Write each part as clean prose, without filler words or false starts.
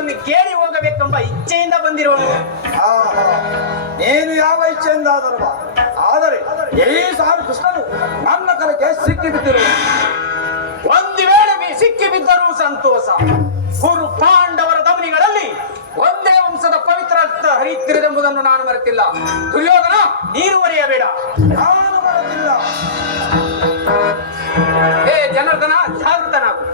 ಅವರನ್ನು ಕೇಳಿ ಹೋಗಬೇಕೆಂಬ ಇಚ್ಛೆಯಿಂದ ಬಂದಿರುವನು. ನೀನು ಯಾವ ಇಚ್ಛೆಯಿಂದ ಆದರೂ ಆದರೆ ಈ ಸಾರು ಕೃಷ್ಣನು ನನ್ನ ಕರಕ್ಕೆ ಸಿಕ್ಕಿ ಬಿದ್ದಿರುವ. ಒಂದು ವೇಳೆ ಸಿಕ್ಕಿ ಬಿದ್ದರೂ ಸಂತೋಷ. ಗುರು ಪಾಂಡವರ ಧಮನಿಗಳಲ್ಲಿ ಒಂದೇ ವಂಶದ ಪವಿತ್ರ ರಕ್ತ ಹರಿಯುತ್ತಿರುವುದೆಂಬುದನ್ನು ನಾನು ಮರೆತಿಲ್ಲ. ದುರ್ಯೋಧನ, ನೀನು ಮರೆಯಬೇಡ. ನಾನು ಮರೆತಿಲ್ಲ. ಹೇ ಜನಾರ್ದನ, ಜಾಗೃತನಾಗು.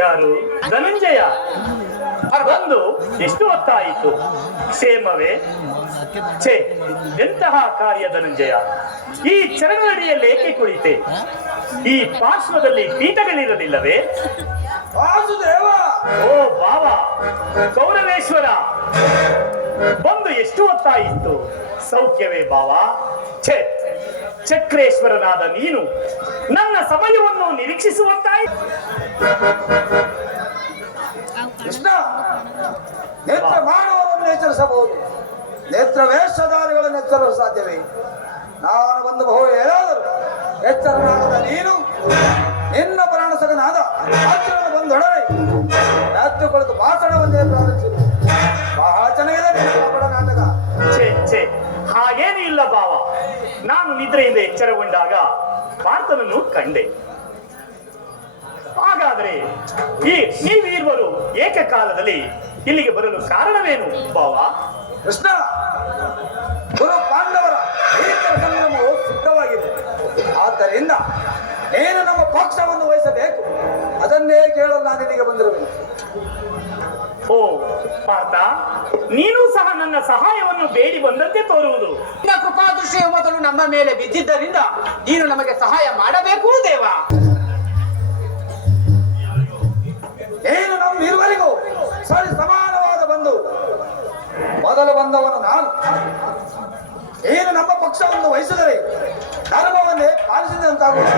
ಯಾರು? ಧನಂಜಯ ಬಂದು ಎಷ್ಟು ಹೊತ್ತಾಯಿತು? ಕ್ಷೇಮವೇ? ಛೇ, ಎಂತಹ ಕಾರ್ಯ ಧನಂಜಯ! ಈ ಚರಣಡಿಯಲ್ಲಿ ಏಕೆ ಕುಳಿತೆ? ಈ ಪಾರ್ಶ್ವದಲ್ಲಿ ಪೀಠಗಳಿರಲಿಲ್ಲವೇ? ವಾಸುದೇವ! ಓ ಬಾವ ಕೌರವೇಶ್ವರ, ಬಂದು ಎಷ್ಟು ಹೊತ್ತಾಯಿತು? ಸೌಖ್ಯವೇ ಬಾವ? ಛೇ, ಚಕ್ರೇಶ್ವರನಾದ ನೀನು ನನ್ನ ಸಮಯವನ್ನು ನಿರೀಕ್ಷಿಸುವಂತಾಯಿತು. ಕೃಷ್ಣ, ನೇತ್ರ ಮಾನವರನ್ನು ಎಚ್ಚರಿಸಬಹುದು, ನೇತ್ರ ವೇಷಧಾರಿಗಳನ್ನು ಎಚ್ಚರಿಸಲು ಸಾಧ್ಯವೇ? ನಾನು ಬಂದು ಬಹು ಹೇಳಾದರೂ ಎಚ್ಚರನಾಗದ ನೀನು ನಿನ್ನ ಪ್ರಾಣಸಗನಾದ ಅರ್ಜುನನ ಬಂದೊಡನೆ ರಾತ್ರಿ ಕುಳಿತು ಭಾಷಣವನ್ನೇ ಪ್ರಾರಂಭಿಸಿದೆ. ಬಹಳ ಚೆನ್ನಾಗಿದೆ ನಿನ್ನ ಕಪಟ ನಾಟಕ. ಛೇ, ಹಾಗೇನೂ ಇಲ್ಲ ಬಾವ. ನಾನು ನಿದ್ರೆಯಿಂದ ಎಚ್ಚರಗೊಂಡಾಗ ಪಾರ್ಥನನ್ನು ಕಂಡೆ. ಹಾಗಾದ್ರೆ ನೀವಿರುವರು ಏಕಕಾಲದಲ್ಲಿ ಇಲ್ಲಿಗೆ ಬರಲು ಕಾರಣವೇನು ಬಾವ? ಕೃಷ್ಣ, ಗುರು ಪಾಂಡವರ ಭೀಕರ ಸಂಗ್ರಾಮವು ಸಿದ್ಧವಾಗಿದೆ. ಆದ್ದರಿಂದ ನೀನು ನಮ್ಮ ಪಕ್ಷವನ್ನು ವಹಿಸಬೇಕು. ಅದನ್ನೇ ಕೇಳಲು ನಾನು ಇಲ್ಲಿಗೆ ಬಂದಿರುವೆನು. ಓ ಪಾರ್ಥ, ನೀನು ಸಹ ನನ್ನ ಸಹಾಯವನ್ನು ಬೇಡಿ ಬಂದಂತೆ ತೋರುವುದು. ನಿನ್ನ ಕೃಪಾದೃಷ್ಟಿಯು ಮೊದಲು ನಮ್ಮ ಮೇಲೆ ಬಿದ್ದಿದ್ದರಿಂದ ನೀನು ನಮಗೆ ಸಹಾಯ ಮಾಡಬೇಕು ದೇವ. ಏನು ನಮ್ಮ ಇರುವರಿಗೂ ಸರಿ ಸಮಾನವಾದ ಬಂಧು. ಮೊದಲು ಬಂದವನು ನಾನು. ಏನು ನಮ್ಮ ಪಕ್ಷವನ್ನು ವಹಿಸಿದರೆ ಧರ್ಮವನ್ನೇ ಪಾಲಿಸಿದಂತಾಗುವುದು.